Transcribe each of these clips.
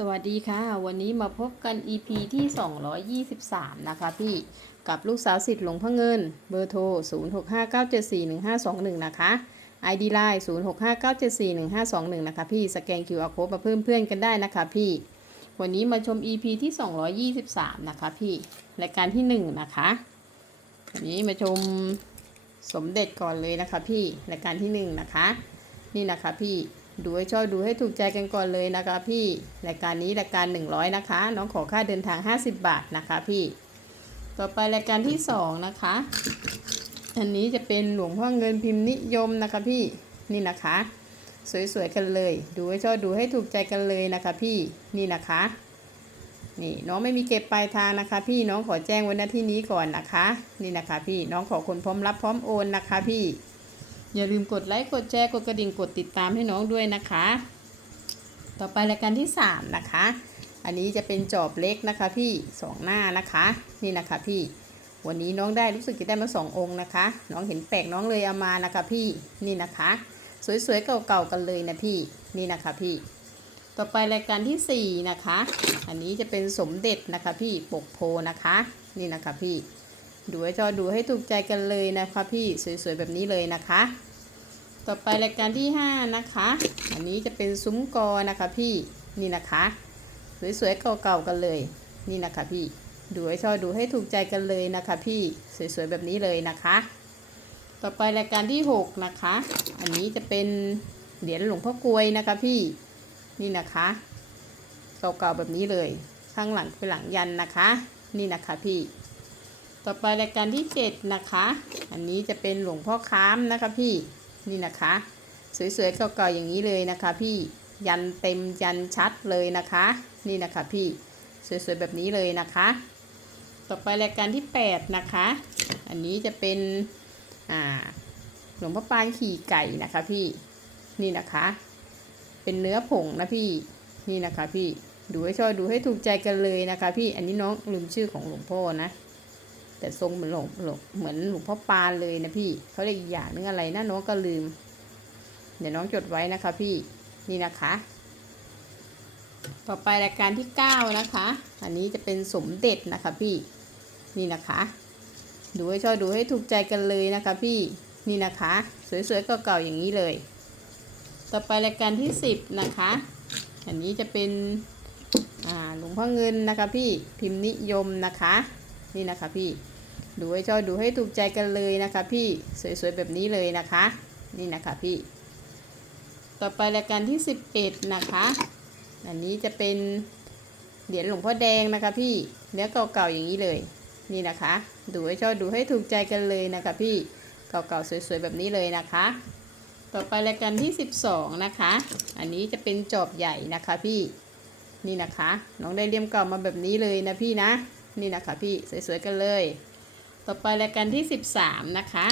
สวัสดีค่ะ วันนี้มาพบกัน EP ที่ 223 นะคะพี่กับลูกสาวสิทธิ์หลวงพ่อเงิน เบอร์โทร 0659741521 นะคะ ID Line 0659741521 นะคะพี่สแกน QR Code มาเพิ่มเพื่อนกันได้นะคะพี่ วันนี้มาชม EP ที่ 223 นะคะพี่รายการที่ 1 นะคะ วันนี้มาชมสมเด็จก่อนเลยนะคะพี่รายการที่ 1 นะคะ นี่นะคะพี่ ดูให้ชอบดูให้ถูกใจกันก่อนเลยนะคะพี่รายการนี้รายการ 100 นะคะ น้องขอค่าเดินทาง 50 บาทนะคะพี่ ต่อไปรายการที่ 2 นะคะ อันนี้จะเป็นหลวงพ่อเงินพิมพ์นิยมนะคะพี่นี่นะคะ สวยๆกันเลย ดูให้ชอบดูให้ถูกใจกันเลยนะคะพี่นี่นะคะนี่น้องไม่มีเก็บปลายทางนะคะ พี่น้องขอแจ้งไว้ณที่นี้ก่อนนะคะ นี่นะคะ พี่น้องขอคนพร้อมรับพร้อมโอนนะคะ พี่ อย่าลืมกดไลค์กดแชร์กดกระดิ่งกดติดตามให้น้องด้วยนะคะ ต่อไปรายการที่3นะคะ อันนี้จะเป็นจอบเล็กนะคะพี่สองหน้านะคะ นี่นะคะพี่วันนี้น้องได้รู้สึกจะได้มาสององค์นะคะ น้องเห็นแปลกน้องเลยเอามานะคะพี่นี่นะคะ สวยๆเก่าๆกันเลยนะพี่นี่นะคะพี่ ต่อไปรายการที่4นะคะ อันนี้จะเป็นสมเด็จนะคะพี่ปกโพนะคะ นี่นะคะพี่ดูให้จอดูให้ถูกใจกันเลยนะคะพี่สวยๆแบบนี้เลยนะคะ ต่อไปรายการที่ 5 นะคะ อันนี้จะเป็นซุ้มกอนะคะพี่นี่นะคะ สวยๆเก่าๆกันเลย นี่นะคะพี่ดูให้ชอบดูให้ถูกใจกันเลยนะคะ พี่สวยๆแบบนี้เลยนะคะ ต่อไปรายการที่ 6 นะคะ อันนี้จะเป็นเหรียญหลวงพ่อกลวยนะคะพี่นี่นะคะเก่าๆแบบนี้เลย ข้างหลังเป็นหลังยันนะคะ นี่นะคะพี่ ต่อไปรายการที่ 7 นะคะ อันนี้จะเป็นหลวงพ่อค้ามนะคะพี่ นี่นะคะ สวยๆเก่าๆอย่างนี้เลยนะคะพี่ยันเต็มยันชัดเลยนะคะ นี่นะคะพี่สวยๆแบบนี้เลยนะคะ ต่อไปรายการที่ 8 นะคะ อันนี้จะเป็นอ่าหลวงพ่อปานขี่ไก่นะคะพี่นี่นะคะ เป็นเนื้อผงนะพี่นี่นะคะพี่ดูให้ชอบดูให้ถูกใจกันเลยนะคะ พี่อันนี้น้องลืมชื่อของหลวงพ่อนะ แต่ทรงเหมือนหลวงหลวงเหมือนหลวงพ่อปานเลยนะพี่เขาเรียกอีกอย่างนึงอะไรนะน้องก็ลืม เดี๋ยวน้องจดไว้นะคะพี่นี่นะคะ ต่อไปรายการที่9นะคะ อันนี้จะเป็นสมเด็จนะคะพี่นี่นะคะ ดูให้ชอบดูให้ถูกใจกันเลยนะคะพี่นี่นะคะ สวยๆเก่าๆอย่างนี้เลย ต่อไปรายการที่10นะคะ อันนี้จะเป็นหลวงพ่อเงินนะคะพี่พิมพ์นิยมนะคะ นี่นะคะพี่ดูให้ชอบดูให้ถูกใจกันเลยนะคะ พี่สวยๆแบบนี้เลยนะคะ นี่นะคะพี่ ต่อไปรายการที่ 11 นะคะ อันนี้จะเป็นเหรียญหลวงพ่อแดงนะคะ พี่เนื้อเก่าๆอย่างนี้เลย นี่นะคะ ดูให้ชอบดูให้ถูกใจกันเลยนะคะ พี่เก่าๆสวยๆแบบนี้เลยนะคะ ต่อไปรายการที่ 12 นะคะ อันนี้จะเป็นจอบใหญ่นะคะพี่นี่นะคะ น้องได้เลี่ยมเก่ามาแบบนี้เลยนะพี่นะ นี่นะคะพี่สวยๆกันเลย ต่อไปรายการที่ 13 นะคะ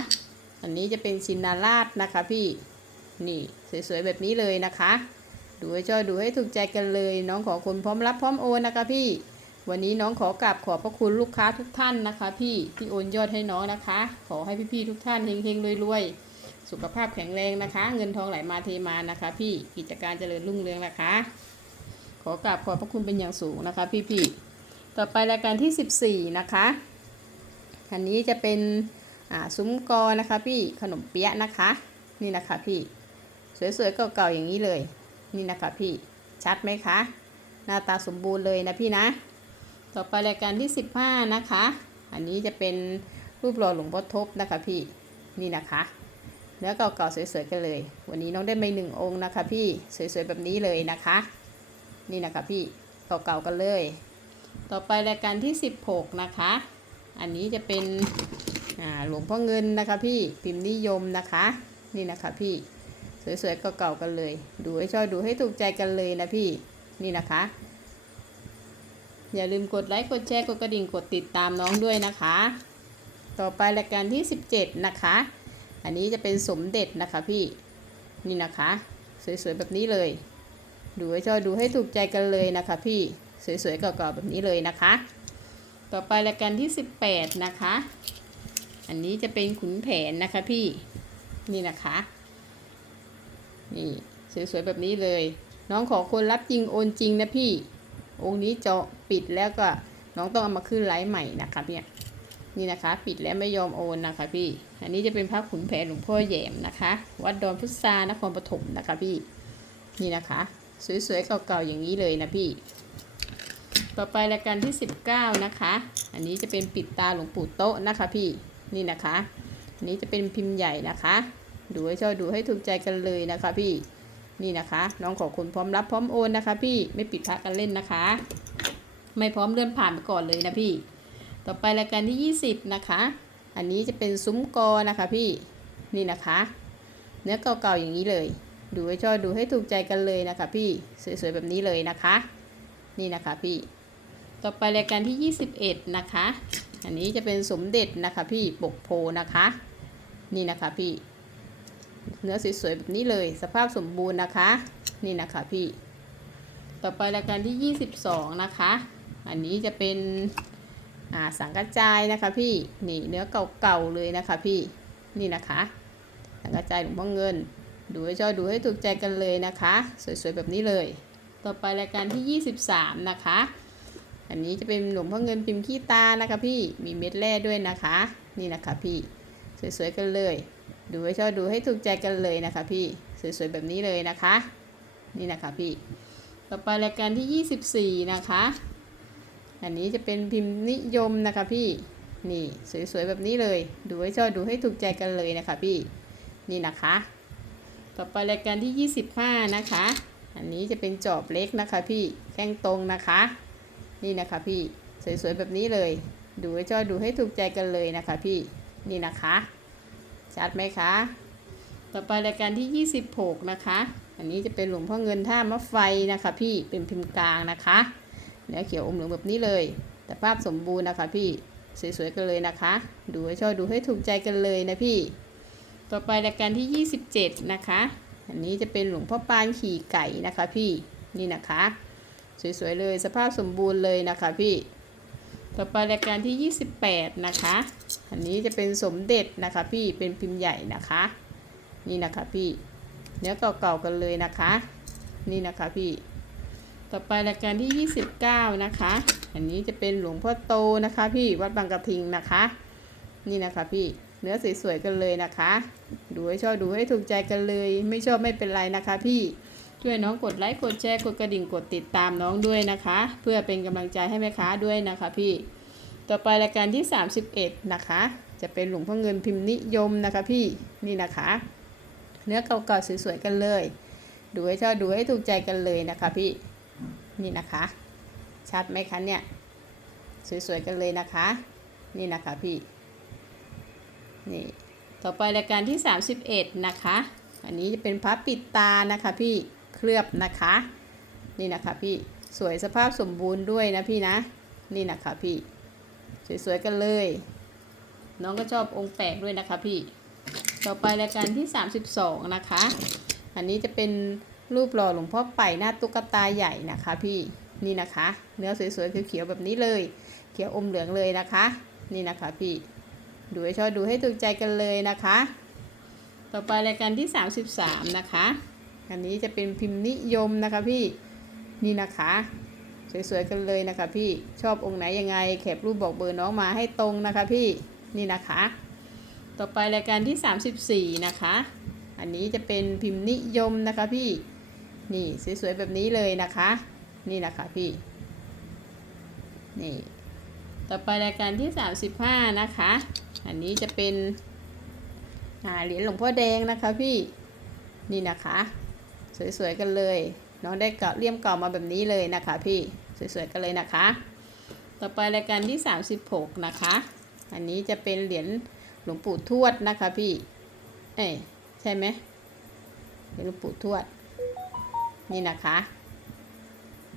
อันนี้จะเป็นชินาราชนะคะพี่นี่สวยๆแบบนี้เลยนะคะ ดูให้ชอบดูให้ถูกใจกันเลย น้องขอคุณพร้อมรับพร้อมโอนนะคะพี่ วันนี้น้องขอกราบขอบพระคุณลูกค้าทุกท่านนะคะ พี่ที่โอนยอดให้น้องนะคะ ขอให้พี่ๆทุกท่านเฮงๆรวยๆสุขภาพแข็งแรงนะคะ เงินทองไหลมาเทมานะคะ พี่กิจการเจริญรุ่งเรืองนะคะ ขอกราบขอบพระคุณเป็นอย่างสูงนะคะ พี่ๆ ต่อไปรายการที่ 14 นะคะอันนี้จะเป็นซุ้มกอนะคะพี่ขนมเปี๊ยะนะคะ นี่นะคะพี่สวยๆเก่าๆอย่างนี้เลย นี่นะคะพี่ชัดไหมคะหน้าตาสมบูรณ์เลยนะพี่นะ ต่อไปรายการที่ 15 นะคะ อันนี้จะเป็นรูปหล่อหลวงพ่อทบนะคะพี่นี่นะคะเนื้อเก่าๆสวยๆกันเลย วันนี้น้องได้มาหนึ่งองค์นะคะพี่สวยๆแบบนี้เลยนะคะ นี่นะคะพี่เก่าๆกันเลย ต่อไปรายการที่ 16 นะคะ อันนี้จะเป็นหลวงพ่อเงินนะคะพี่พิมพ์นิยมนะคะ นี่นะคะพี่ สวยๆเก่าๆกันเลย ดูให้ชอบดูให้ถูกใจกันเลยนะพี่ นี่นะคะ อย่าลืมกดไลค์กดแชร์กดกระดิ่งกดติดตามน้องด้วยนะคะ ต่อไปรายการที่ 17 นะคะ อันนี้จะเป็นสมเด็จนะคะพี่ นี่นะคะ สวยๆแบบนี้เลย ดูให้ชอบดูให้ถูกใจกันเลยนะคะพี่ สวยๆเก่าๆแบบนี้เลยนะคะ ต่อไปรายการที่ 18 นะคะ อันนี้จะเป็นขุนแผนนะคะพี่นี่นะคะนี่สวยๆแบบนี้เลย น้องขอคนรับจริงโอนจริงนะพี่ องค์นี้จะปิดแล้วก็น้องต้องเอามาขึ้นไลฟ์ใหม่นะคะพี่ยนี่นะคะ ปิดแล้วไม่ยอมโอนนะคะพี่ อันนี้จะเป็นพระขุนแผนหลวงพ่อแยมนะคะ วัดดอนพุทรานครปฐมนะคะพี่ นี่นะคะ สวยๆเก่าๆอย่างนี้เลยนะพี่ ต่อไปรายการที่ 19 นะคะ อันนี้จะเป็นปิดตาหลวงปู่โต๊ะนะคะพี่ นี่นะคะ อันนี้จะเป็นพิมพ์ใหญ่นะคะ ดูให้ชอบดูให้ถูกใจกันเลยนะคะพี่ นี่นะคะ น้องขอคุณพร้อมรับพร้อมโอนนะคะ พี่ ไม่ปิดพระกันเล่นนะคะ ไม่พร้อมเลื่อนผ่านไปก่อนเลยนะพี่ ต่อไปรายการที่ 20 นะคะ อันนี้จะเป็นซุ้มกอนะคะพี่ นี่นะคะ เนื้อเก่าๆอย่างนี้เลย ดูให้ชอบดูให้ถูกใจกันเลยนะคะ พี่ สวยๆแบบนี้เลยนะคะ นี่นะคะพี่ ต่อไปรายการที่ 21 นะคะ อันนี้จะเป็นสมเด็จนะคะพี่ปกโพนะคะ นี่นะคะพี่ เนื้อสวยๆแบบนี้เลย สภาพสมบูรณ์นะคะ นี่นะคะพี่ ต่อไปรายการที่ 22 นะคะ อันนี้จะเป็นสังกระจายนะคะพี่ นี่เนื้อเก่าๆเลยนะคะพี่ นี่นะคะ สังกระจายหลวงพ่อเงิน ดูให้ชอบดูให้ถูกใจกันเลยนะคะ สวยๆแบบนี้เลย ต่อไปรายการที่ 23 นะคะ อันนี้จะเป็นหลวงพ่อเงินพิมพ์ขี้ตานะคะพี่มีเม็ดแร่ด้วยนะคะ นี่นะคะพี่สวยๆกันเลย ดูให้ชอบดูให้ถูกใจกันเลยนะคะ พี่สวยๆแบบนี้เลยนะคะ นี่นะคะพี่ต่อไปรายการที่ 24 นะคะ อันนี้จะเป็นพิมพ์นิยมนะคะพี่นี่สวยๆแบบนี้เลย ดูให้ชอบดูให้ถูกใจกันเลยนะคะพี่นี่นะคะ ต่อไปรายการที่ 25 นะคะ อันนี้จะเป็นจอบเล็กนะคะพี่แข้งตรงนะคะ นี่นะคะพี่สวยๆแบบนี้เลย ดูให้ชอบดูให้ถูกใจกันเลยนะคะพี่นี่นะคะชัดไหมคะ ต่อไปรายการที่ 26 นะคะ อันนี้จะเป็นหลวงพ่อเงินท่ามะไฟนะคะ พี่เป็นพิมพ์กลางนะคะเนื้อเขียวอมเหลืองแบบนี้เลย แต่ภาพสมบูรณ์นะคะพี่สวยๆกันเลยนะคะ ดูให้ชอบดูให้ถูกใจกันเลยนะพี่ ต่อไปรายการที่ 27 นะคะ อันนี้จะเป็นหลวงพ่อปานขี่ไก่นะคะพี่นี่นะคะ สวยๆเลยสภาพสมบูรณ์เลยนะคะพี่ต่อไปรายการที่ 28 นะคะ อันนี้จะเป็นสมเด็จนะคะพี่เป็นพิมพ์ใหญ่นะคะ นี่นะคะพี่เนื้อเก่าๆกันเลยนะคะ นี่นะคะพี่ ต่อไปรายการที่ 29 นะคะ อันนี้จะเป็นหลวงพ่อโตนะคะพี่วัดบางกระทิงนะคะ นี่นะคะพี่เนื้อสวยๆกันเลยนะคะ ดูให้ชอบดูให้ถูกใจกันเลย ไม่ชอบไม่เป็นไรนะคะพี่ ช่วยน้องกดไลค์กดแชร์กดกระดิ่งกดติดตามน้องด้วยนะคะ เพื่อเป็นกำลังใจให้แม่ค้าด้วยนะคะพี่ต่อไปรายการที่ 31 นะคะ จะเป็นหลวงพ่อเงินพิมพ์นิยมนะคะพี่นี่นะคะ เนื้อเก่าๆสวยๆกันเลย ดูให้ชอบดูให้ถูกใจกันเลยนะคะพี่นี่นะคะ ชัดไหมคะเนี่ยสวยๆกันเลยนะคะ นี่นะคะพี่นี่ต่อไปรายการที่ 31 นะคะ อันนี้จะเป็นพับปิดตานะคะพี่ ลือบนะคะ นี่นะคะพี่สวยสภาพสมบูรณ์ด้วยนะพี่นะ นี่นะคะพี่ สวยๆกันเลย น้องก็ชอบองค์แตกด้วยนะคะพี่ ต่อไปรายการที่ 32 นะคะ อันนี้จะเป็นรูปหล่อหลวงพ่อไป่หน้าตุ๊กตาใหญ่นะคะพี่นี่นะคะ เนื้อสวยๆเขียวๆแบบนี้เลย เขียวอมเหลืองเลยนะคะ นี่นะคะพี่ ดูให้ชอบดูให้ถูกใจกันเลยนะคะ ต่อไปรายการที่ 33 นะคะ อันนี้จะเป็นพิมพ์นิยมนะคะพี่นี่นะคะ สวยๆกันเลยนะคะพี่ชอบองค์ไหนยังไงแคปรูปบอกเบอร์น้องมาให้ตรงนะคะพี่นี่นะคะ ต่อไปรายการที่ 34 นะคะ อันนี้จะเป็นพิมพ์นิยมนะคะพี่นี่สวยๆแบบนี้เลยนะคะ นี่นะคะพี่นี่ต่อไปรายการที่ 35 นะคะ อันนี้จะเป็นเหรียญหลวงพ่อแดงนะคะพี่นี่นะคะ สวยๆกันเลยน้องได้เกาเลี่ยมเก่ามาแบบนี้เลยนะคะพี่สวยๆกันเลยนะคะ ต่อไปรายการที่ 36 นะคะ อันนี้จะเป็นเหรียญหลวงปู่ทวดนะคะพี่ เอ้ใช่ไหมเหรียญหลวงปู่ทวด นี่นะคะ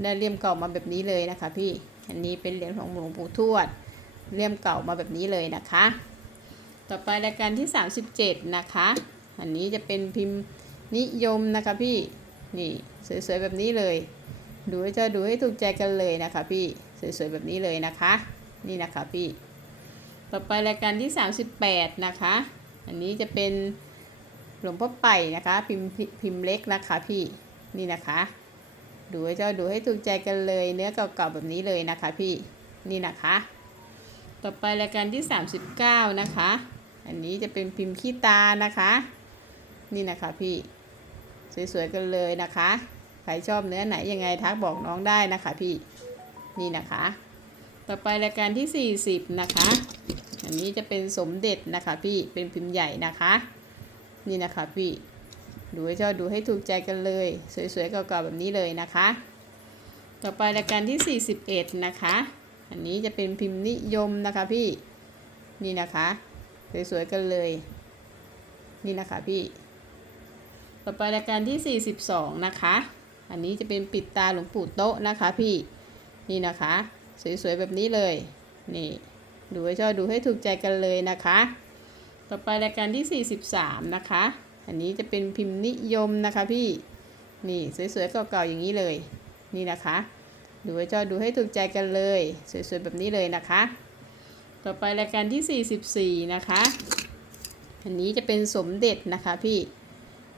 ได้เลี่ยมเก่ามาแบบนี้เลยนะคะพี่ อันนี้เป็นเหรียญของหลวงปู่ทวด เลี่ยมเก่ามาแบบนี้เลยนะคะ ต่อไปรายการที่ 37 นะคะ อันนี้จะเป็นพิมพ์ นิยมนะคะพี่นี่สวยๆแบบนี้เลย ดูให้เจ้าดูให้ถูกใจกันเลยนะคะพี่สวยๆแบบนี้เลยนะคะ นี่นะคะพี่ต่อไปรายการที่ 38 นะคะ อันนี้จะเป็นหลวงพ่อไป่นะคะพิมพ์พิมพ์เล็กนะคะพี่นี่นะคะ ดูให้เจ้าดูให้ถูกใจกันเลย เนื้อเก่าๆแบบนี้เลยนะคะพี่นี่นะคะ ต่อไปรายการที่ 39 นะคะ อันนี้จะเป็นพิมพ์ขี้ตานะคะ นี่นะคะพี่ สวยๆกันเลยนะคะ ใครชอบเนื้อไหนยังไงทักบอกน้องได้นะคะพี่นี่นะคะ ต่อไปรายการที่ 40 นะคะ อันนี้จะเป็นสมเด็จนะคะพี่เป็นพิมพ์ใหญ่นะคะ นี่นะคะพี่ดูให้ชอบดูให้ถูกใจกันเลย สวยๆเก่าๆแบบนี้เลยนะคะ ต่อไปรายการที่ 41 นะคะ อันนี้จะเป็นพิมพ์นิยมนะคะพี่นี่นะคะ สวยๆกันเลย นี่นะคะพี่ ต่อไปรายการที่ 42 นะคะ อันนี้จะเป็นปิดตาหลวงปู่โต๊ะนะคะพี่ นี่นะคะ สวยๆแบบนี้เลย นี่ ดูให้ชอบดูให้ถูกใจกันเลยนะคะ ต่อไปรายการที่ 43 นะคะ อันนี้จะเป็นพิมพ์นิยมนะคะพี่ นี่สวยๆเก่าๆอย่างนี้เลย นี่นะคะ ดูให้ชอบดูให้ถูกใจกันเลย สวยๆแบบนี้เลยนะคะ ต่อไปรายการที่ 44 นะคะ อันนี้จะเป็นสมเด็จนะคะพี่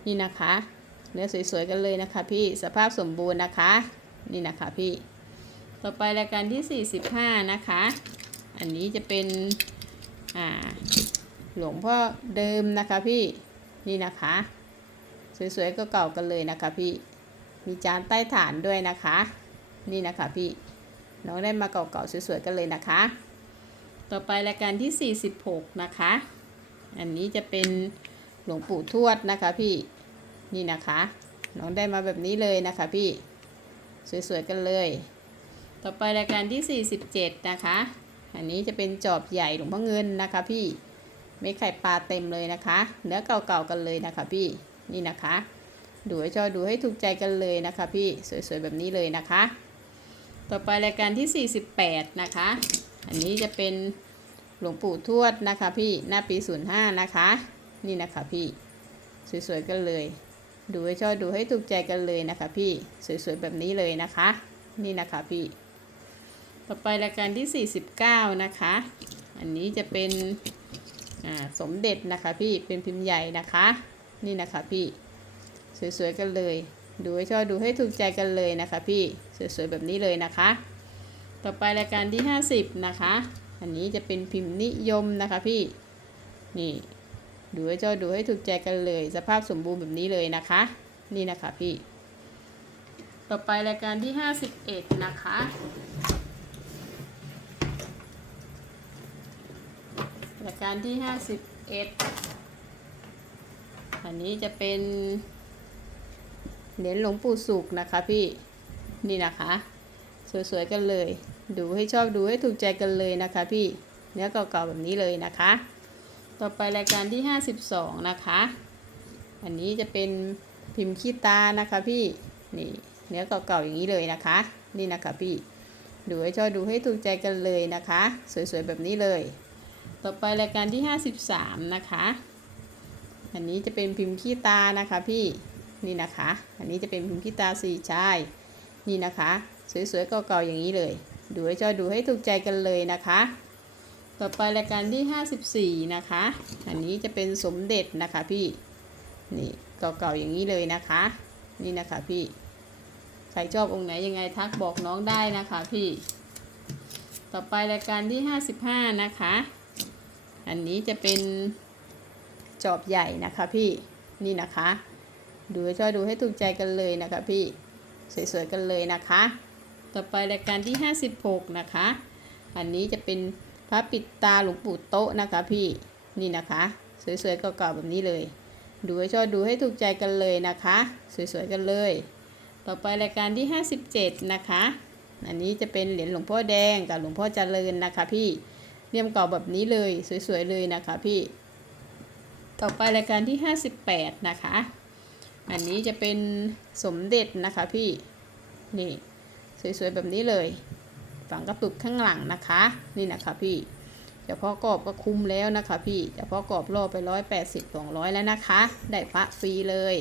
นี่นะคะ เนื้อสวยๆกันเลยนะคะพี่สภาพสมบูรณ์นะคะ นี่นะคะพี่ ต่อไปรายการที่ 45 นะคะ อันนี้จะเป็นอ่าหลวงพ่อเดิมนะคะพี่นี่นะคะ สวยๆก็เก่ากันเลยนะคะพี่มีจานใต้ฐานด้วยนะคะ นี่นะคะพี่น้องได้มาเก่าๆสวยๆกันเลยนะคะ ต่อไปรายการที่ 46 นะคะ อันนี้จะเป็น หลวงปู่ทวดนะคะพี่นี่นะคะ น้องได้มาแบบนี้เลยนะคะพี่ สวยๆกันเลย ต่อไปรายการที่ 47 นะคะ อันนี้จะเป็นจอบใหญ่หลวงพ่อเงินนะคะพี่ไม่ไข่ปลาเต็มเลยนะคะ เนื้อเก่าๆกันเลยนะคะพี่นี่นะคะ ดูให้ชอบดูให้ถูกใจกันเลยนะคะพี่สวยๆแบบนี้เลยนะคะ ต่อไปรายการที่ 48 นะคะ อันนี้จะเป็นหลวงปู่ทวดนะคะพี่หน้าปี 05 นะคะ นี่นะคะพี่ สวยๆกันเลย ดูให้ชอบดูให้ถูกใจกันเลยนะคะ พี่สวยๆแบบนี้เลยนะคะ นี่นะคะพี่ ต่อไปรายการที่ 49 นะคะ อันนี้จะเป็นอ่าสมเด็จนะคะพี่เป็นพิมพ์ใหญ่นะคะ นี่นะคะพี่ สวยๆกันเลย ดูให้ชอบดูให้ถูกใจกันเลยนะคะพี่สวยๆแบบนี้เลยนะคะ ต่อไปรายการที่ 50 นะคะ อันนี้จะเป็นพิมพ์นิยมนะคะพี่นี่ ดูให้ชอบดูให้ถูกใจกันเลย สภาพสมบูรณ์แบบนี้เลยนะคะ นี่นะคะพี่ ต่อไปรายการที่ 51 นะคะรายการที่ 51 อันนี้จะเป็นเหรียญหลวงปู่สุกนะคะพี่นี่นะคะ สวยๆกันเลย ดูให้ชอบดูให้ถูกใจกันเลยนะคะพี่เนื้อเก่าๆแบบนี้เลยนะคะ ต่อไปรายการที่ 52 นะคะ อันนี้จะเป็นพิมพ์ขี้ตานะคะพี่ นี่เนื้อเก่าๆอย่างนี้เลยนะคะ นี่นะคะพี่ ดูให้ชอบดูให้ถูกใจกันเลยนะคะ สวยๆแบบนี้เลย ต่อไปรายการที่ 53 นะคะ อันนี้จะเป็นพิมพ์ขี้ตานะคะพี่ นี่นะคะ อันนี้จะเป็นพิมพ์ขี้ตาสีชาย นี่นะคะ สวยๆเก่าๆอย่างนี้เลย ดูให้ชอบดูให้ถูกใจกันเลยนะคะ ต่อไปรายการที่ 54 นะคะ อันนี้จะเป็นสมเด็จนะคะพี่ นี่เก่าๆอย่างนี้เลยนะคะ นี่นะคะพี่ ใครชอบองค์ไหนยังไงทักบอกน้องได้นะคะพี่ ต่อไปรายการที่ 55 นะคะ อันนี้จะเป็นจอบใหญ่นะคะพี่ นี่นะคะ ดูให้ชอบดูให้ถูกใจกันเลยนะคะพี่ สวยๆกันเลยนะคะ ต่อไปรายการที่ 56 นะคะ อันนี้จะเป็น พระปิดตาหลวงปู่โต๊ะนะคะพี่นี่นะคะ สวยๆเก่าๆแบบนี้เลย ดูให้ชอบดูให้ถูกใจกันเลยนะคะ สวยๆกันเลย ต่อไปรายการที่ 57 นะคะ อันนี้จะเป็นเหรียญหลวงพ่อแดงกับหลวงพ่อเจริญนะคะพี่เลี่ยมเก่าแบบนี้เลยสวยๆเลยนะคะพี่ ต่อไปรายการที่ 58 นะคะ อันนี้จะเป็นสมเด็จนะคะพี่นี่สวยๆแบบนี้เลย ฝังกระปุกข้างหลังนะคะ นี่นะคะพี่เฉพาะกรอบก็คุ้มแล้วนะคะ พี่เฉพาะกรอบโลไปร้อยแปดสิบสองร้อยแล้วนะคะ ได้พระฟรีเลย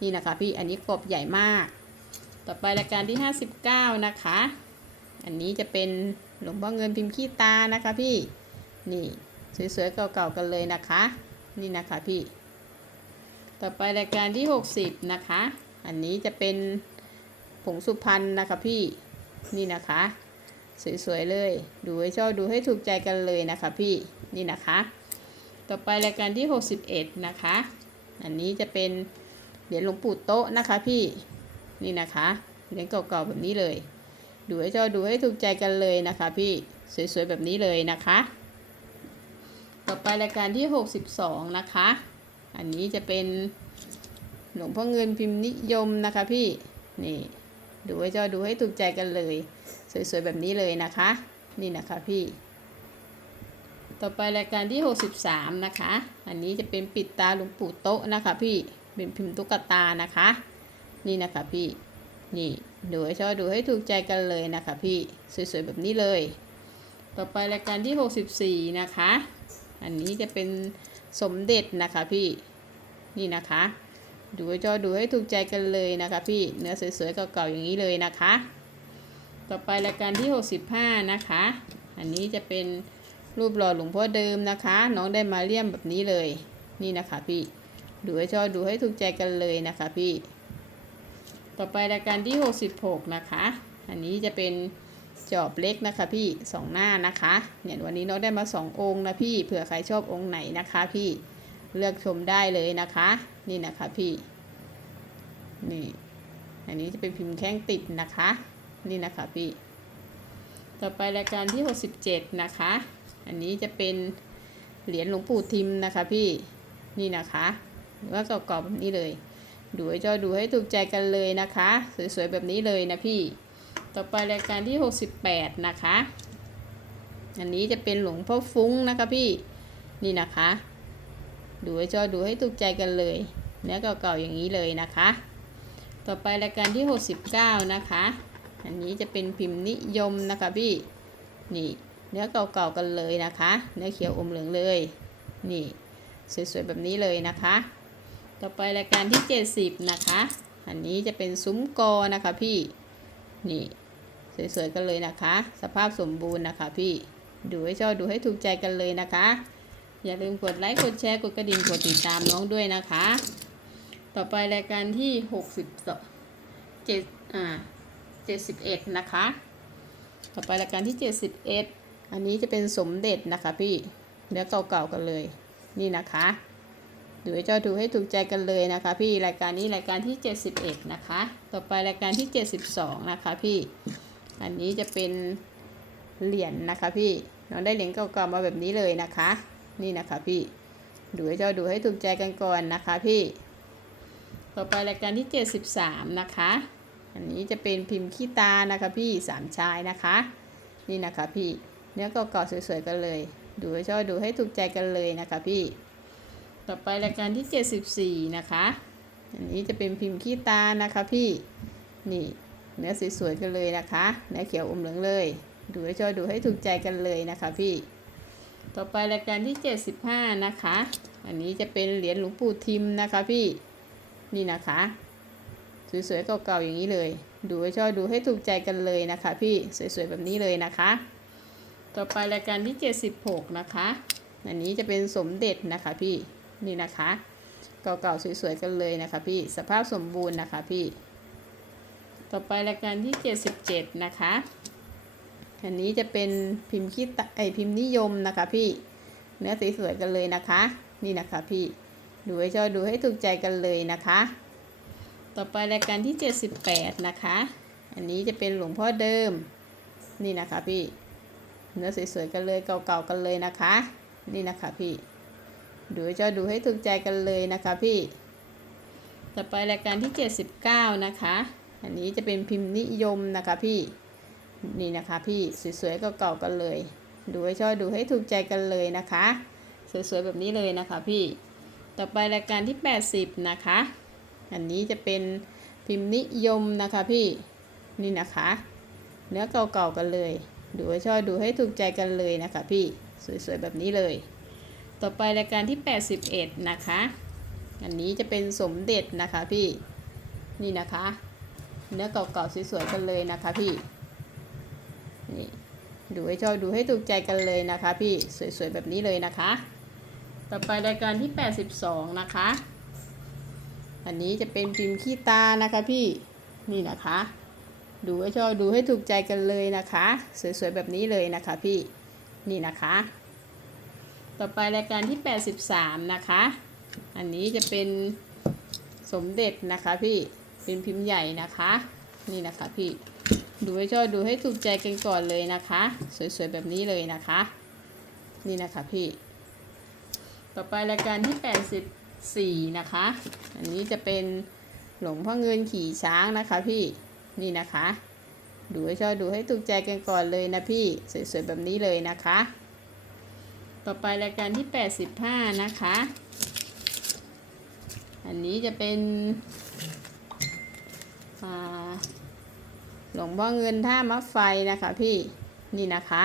นี่นะคะพี่อันนี้กรอบใหญ่มาก ต่อไปรายการที่59นะคะ อันนี้จะเป็นหลวงพ่อเงินพิมพ์ขี้ตานะคะพี่ นี่สวยๆเก่าๆกันเลยนะคะ นี่นะคะพี่ ต่อไปรายการที่60นะคะ อันนี้จะเป็นผงสุพรรณนะคะพี่ นี่นะคะ สวยๆเลย ดูให้ชอบดูให้ถูกใจกันเลยนะคะพี่นี่นะคะ ต่อไปรายการที่ 61 นะคะ อันนี้จะเป็นเหรียญหลวงปู่โต๊ะนะคะพี่นี่นะคะเหรียญเก่าๆแบบนี้เลย ดูให้ชอบดูให้ถูกใจกันเลยนะคะพี่สวยๆแบบนี้เลยนะคะ ต่อไปรายการที่ 62 นะคะ อันนี้จะเป็นหลวงพ่อเงินพิมพ์นิยมนะคะพี่นี่ ดูให้ชอดูให้ถูกใจกันเลย สวยๆแบบนี้เลยนะคะ นี่นะคะพี่ ต่อไปรายการที่ 63 นะคะ อันนี้จะเป็นปิดตาหลวงปู่โต๊ะนะคะ พี่เป็นพิมพ์ตุ๊กตานะคะ นี่นะคะพี่นี่ดูให้ชอบดูให้ถูกใจกันเลยนะคะพี่สวยๆแบบนี้เลย ต่อไปรายการที่ 64 นะคะ อันนี้จะเป็นสมเด็จนะคะพี่นี่นะคะ ดูให้ชอบดูให้ถูกใจกันเลยนะคะพี่เนื้อสวยๆเก่าๆอย่างนี้เลยนะคะ ต่อไปรายการที่ 65 นะคะ อันนี้จะเป็นรูปหล่อหลวงพ่อเดิมนะคะ น้องได้มาเลี่ยมแบบนี้เลยนี่นะคะพี่ดูให้ชอบดูให้ถูกใจกันเลยนะคะพี่ ต่อไปรายการที่ 66 นะคะ อันนี้จะเป็นจอบเล็กนะคะพี่สองหน้านะคะเนี่ยวันนี้น้องได้มาสององค์นะพี่เผื่อใครชอบองค์ไหนนะคะพี่เลือกชมได้เลยนะคะ นี่นะคะพี่ นี่ อันนี้จะเป็นพิมพ์แข้งติดนะคะ นี่นะคะพี่ ต่อไปรายการที่ 67 นะคะ อันนี้จะเป็นเหรียญหลวงปู่ทิมนะคะพี่ นี่นะคะว่าก่าๆแบบนี้เลย ดูให้จอดูให้ถูกใจกันเลยนะคะ สวยๆแบบนี้เลยนะพี่ ต่อไปรายการที่ 68 นะคะ อันนี้จะเป็นหลวงพ่อฟุ้งนะคะพี่ นี่นะคะ ดูให้จอดูให้ถูกใจกันเลย เนื้อเก่าๆอย่างนี้เลยนะคะ ต่อไปรายการที่ 69 นะคะ อันนี้จะเป็นพิมพ์นิยมนะคะพี่ นี่ เนื้อเก่าๆกันเลยนะคะ เนื้อเขียวอมเหลืองเลย นี่ สวยๆแบบนี้เลยนะคะ ต่อไปรายการที่ 70 นะคะ อันนี้จะเป็นซุ้มกอนะคะพี่ นี่สวยๆกันเลยนะคะ สภาพสมบูรณ์นะคะพี่ ดูให้ชอบดูให้ถูกใจกันเลยนะคะ อย่าลืมกดไลค์ กดแชร์ กดกระดิ่ง กดติดตามน้องด้วยนะคะ ต่อไปรายการที่62 7อ่า71นะคะ ต่อไปรายการที่71อันนี้จะเป็นสมเด็จนะคะพี่เนื้อเก่าๆกันเลย นี่นะคะดูให้เจ้าดูให้ถูกใจกันเลยนะคะ พี่รายการนี้รายการที่ 71 นะคะ ต่อไปรายการที่ 72 นะคะพี่ อันนี้จะเป็นเหรียญนะคะพี่น้องได้เหรียญเก่าๆมาแบบนี้เลยนะคะ นี่นะคะพี่ดูให้เจ้าดูให้ถูกใจกันก่อนนะคะพี่ ต่อไปรายการที่ 73 นะคะ อันนี้จะเป็นพิมพ์ขี้ตานะคะพี่สามชายนะคะ นี่นะคะพี่เนื้อก็เก่าๆสวยๆกันเลย ดูให้ชอบดูให้ถูกใจกันเลยนะคะพี่ ต่อไปรายการที่ 74 นะคะ อันนี้จะเป็นพิมพ์ขี้ตานะคะพี่ นี่เนื้อสวยๆกันเลยนะคะเนื้อเขียวอมเหลืองเลย ดูให้ชอบดูให้ถูกใจกันเลยนะคะพี่ ต่อไปรายการที่ 75 นะคะ อันนี้จะเป็นเหรียญหลวงปู่ทิมนะคะพี่นี่นะคะ สวยๆเก่าๆอย่างนี้เลย ดูให้ชอบดูให้ถูกใจกันเลยนะคะ พี่สวยๆแบบนี้เลยนะคะ ต่อไปรายการที่ 76 นะคะ อันนี้จะเป็นสมเด็จนะคะพี่นี่นะคะ เก่าๆสวยๆกันเลยนะคะ พี่สภาพสมบูรณ์นะคะพี่ ต่อไปรายการที่ 77 นะคะ อันนี้จะเป็นพิมพ์ขี้ไอพิมพ์นิยมนะคะพี่ เนื้อสวยๆกันเลยนะคะ นี่นะคะพี่ ดูให้ชอบดูให้ถูกใจกันเลยนะคะ ต่อไปรายการที่ 78 นะคะ อันนี้จะเป็นหลวงพ่อเดิม นี่นะคะพี่ เนื้อสวยๆกันเลยเก่าๆกันเลยนะคะ นี่นะคะพี่ ดูให้เจ้าดูให้ถูกใจกันเลยนะคะพี่ ต่อไปรายการที่ 79 นะคะ อันนี้จะเป็นพิมพ์นิยมนะคะพี่ นี่นะคะพี่สวยๆเก่าๆกันเลย ดูให้ชอบดูให้ถูกใจกันเลยนะคะ สวยๆแบบนี้เลยนะคะพี่ ต่อไปรายการที่ 80 นะคะ อันนี้จะเป็นพิมพ์นิยมนะคะพี่นี่นะคะ เนื้อเก่าๆกันเลย ดูให้ชอบดูให้ถูกใจกันเลยนะคะพี่สวยๆแบบนี้เลย ต่อไปรายการที่ 81 นะคะ อันนี้จะเป็นสมเด็จนะคะพี่นี่นะคะ เนื้อเก่าๆสวยๆกันเลยนะคะพี่ นี่ดูให้ชอบดูให้ถูกใจกันเลยนะคะ พี่สวยๆแบบนี้เลยนะคะ ต่อไปรายการที่ 82 นะคะ อันนี้จะเป็นพิมพ์ขี้ตานะคะพี่นี่นะคะ ดูให้ชอบดูให้ถูกใจกันเลยนะคะ สวยๆแบบนี้เลยนะคะพี่นี่นะคะ ต่อไปรายการที่ 83 นะคะ อันนี้จะเป็นสมเด็จนะคะพี่เป็นพิมพ์ใหญ่นะคะ นี่นะคะพี่ ดูให้ชอบดูให้ถูกใจกันก่อนเลยนะคะ สวยๆแบบนี้เลยนะคะ นี่นะคะพี่ ต่อไปรายการที่ 84 นะคะ อันนี้จะเป็นหลวงพ่อเงินขี่ช้างนะคะพี่นี่นะคะ ดูให้ชอบดูให้ถูกใจกันก่อนเลยนะพี่สวยๆแบบนี้เลยนะคะ ต่อไปรายการที่ 85 นะคะ อันนี้จะเป็นอ่า หลวงพ่อเงินท่ามะไฟนะคะพี่นี่นะคะ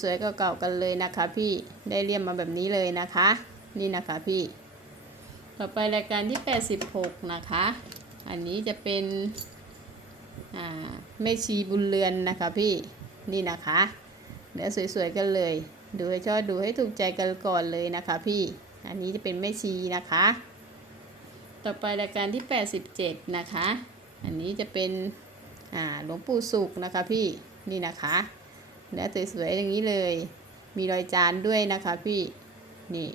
สวยๆก็เก่ากันเลยนะคะ พี่ได้เรียมมาแบบนี้เลยนะคะ นี่นะคะพี่ ต่อไปรายการที่ 86 นะคะ อันนี้จะเป็นแม่ชีบุญเรือนนะคะพี่นี่นะคะเดี๋ยวสวยๆกันเลย ดูให้ชอบดูให้ถูกใจกันก่อนเลยนะคะ พี่อันนี้จะเป็นแม่ชีนะคะ ต่อไปรายการที่ 87 นะคะ อันนี้จะเป็น อ่าหลวงปู่สุขนะคะพี่นี่นะคะเนื้อสวยๆอย่างนี้เลย มีรอยจานด้วยนะคะพี่นี่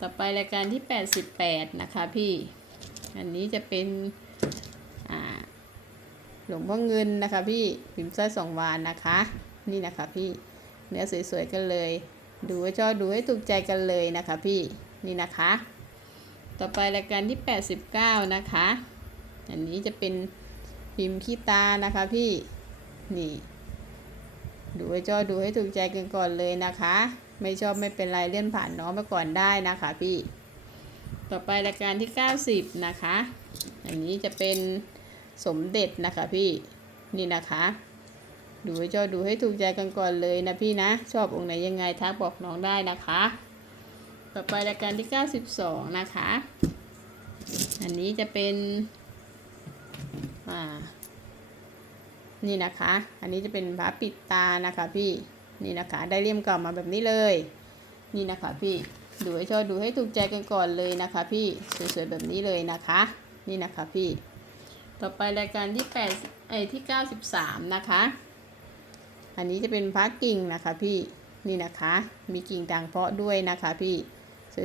ต่อไปรายการที่ 88 นะคะพี่ อันนี้จะเป็นอ่าหลวงพ่อเงินนะคะพี่พิมพ์สร้อยสองวานนะคะ นี่นะคะพี่เนื้อสวยๆกันเลยดูให้ชอบดูให้ถูกใจกันเลยนะคะพี่นี่นะคะ ต่อไปรายการที่ 89 นะคะ อันนี้จะเป็น พิมพ์ขี้ตานะคะพี่นี่ ดูให้ชอดูให้ถูกใจกันก่อนเลยนะคะ ไม่ชอบไม่เป็นไรเลื่อนผ่านน้องไปก่อนได้นะคะพี่ ต่อไปรายการที่ 90 นะคะอันนี้จะเป็นสมเด็จนะคะพี่นี่นะคะ ดูให้ชอดูให้ถูกใจกันก่อนเลยนะพี่นะ ชอบองค์ไหนยังไงทักบอกน้องได้นะคะ ต่อไปรายการที่ 92 นะคะ อันนี้จะเป็น อ่า นี่นะคะ อันนี้จะเป็นพระปิดตานะคะ พี่ นี่นะคะ ได้เลี่ยมเก่ามาแบบนี้เลย นี่นะคะพี่ ดูให้ชอบดูให้ถูกใจกันก่อนเลยนะคะ พี่ สวยๆแบบนี้เลยนะคะ นี่นะคะพี่ ต่อไปรายการที่8ไอ้ที่93นะคะ อันนี้จะเป็นพระกิ่งนะคะพี่ นี่นะคะ มีกิ่งด่างเพาะด้วยนะคะ พี่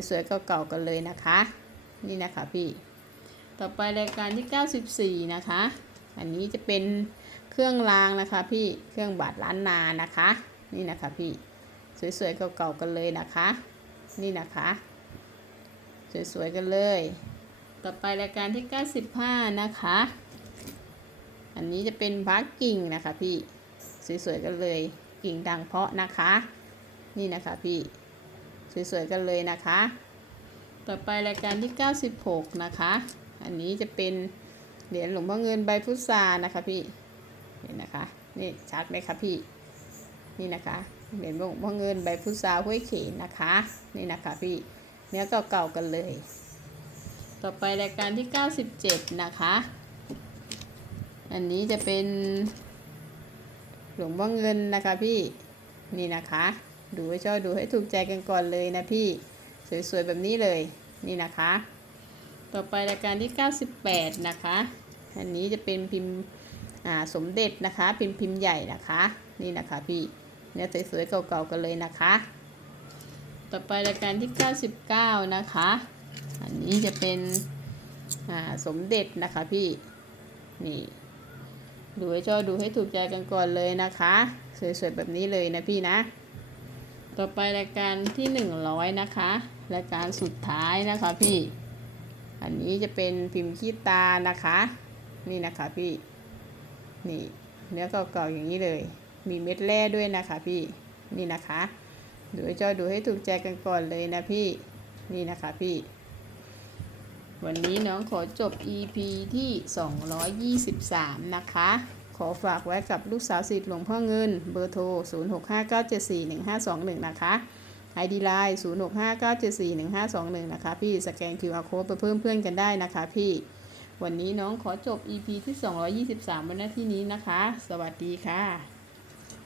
สวยๆก็เก่าๆกันเลยนะคะ นี่นะคะพี่ ต่อไปรายการที่ 94 นะคะ อันนี้จะเป็นเครื่องรางนะคะ พี่ เครื่องบาดล้านนานะคะ นี่นะคะพี่ สวยๆเก่าๆกันเลยนะคะ นี่นะคะ สวยๆกันเลย ต่อไปรายการที่ 95 นะคะ อันนี้จะเป็นพักกิ่งนะคะพี่ สวยๆกันเลย กิ่งดังเพาะนะคะ นี่นะคะพี่ สวยๆกันเลยนะคะต่อไปรายการที่ 96 นะคะ อันนี้จะเป็นเหรียญหลวงพ่อเงินใบพุทรานะคะพี่เห็นนะคะนี่ชัดไหมคะพี่นี่นะคะเหรียญหลวงพ่อเงินใบพุทราห้วยเขนนะคะ นี่นะคะพี่เนื้อเก่าๆกันเลย ต่อไปรายการที่ 97 นะคะ อันนี้จะเป็นหลวงพ่อเงินนะคะพี่นี่นะคะ ดูให้ชอบดูให้ถูกใจกันก่อนเลยนะพี่ สวยๆแบบนี้เลยนี่นะคะ ต่อไปรายการที่ 98 นะคะ อันนี้จะเป็นพิมพ์สมเด็จนะคะ พิมพ์พิมพ์ใหญ่นะคะ นี่นะคะพี่เนื้อสวยๆเก่าๆกันเลยนะคะ ต่อไปรายการที่ 99 นะคะ อันนี้จะเป็นสมเด็จนะคะพี่ นี่ ดูให้ชอบดูให้ถูกใจกันก่อนเลยนะคะ สวยๆแบบนี้เลยนะพี่นะ ต่อไปรายการที่ 100 นะคะ รายการสุดท้ายนะคะพี่ อันนี้จะเป็นพิมพ์ขี้ตานะคะ นี่นะคะพี่ นี่ เนื้อเก่าๆอย่างนี้เลย มีเม็ดแร่ด้วยนะคะพี่ นี่นะคะดูให้ชอดูให้ถูกใจกันก่อนเลยนะพี่ นี่นะคะพี่ วันนี้น้องขอจบ EP ที่ 223 นะคะ ขอฝากไว้กับลูกสาวสิทธิ์หลวงพ่อเงิน เบอร์โทร 0659741521 นะคะ ID Line 0659741521นะคะพี่สแกน QR Code ไปเพิ่มเพื่อนกันได้นะคะพี่ วันนี้น้องขอจบ EP ที่ 223วันหน้าที่นี้นะคะ สวัสดีค่ะ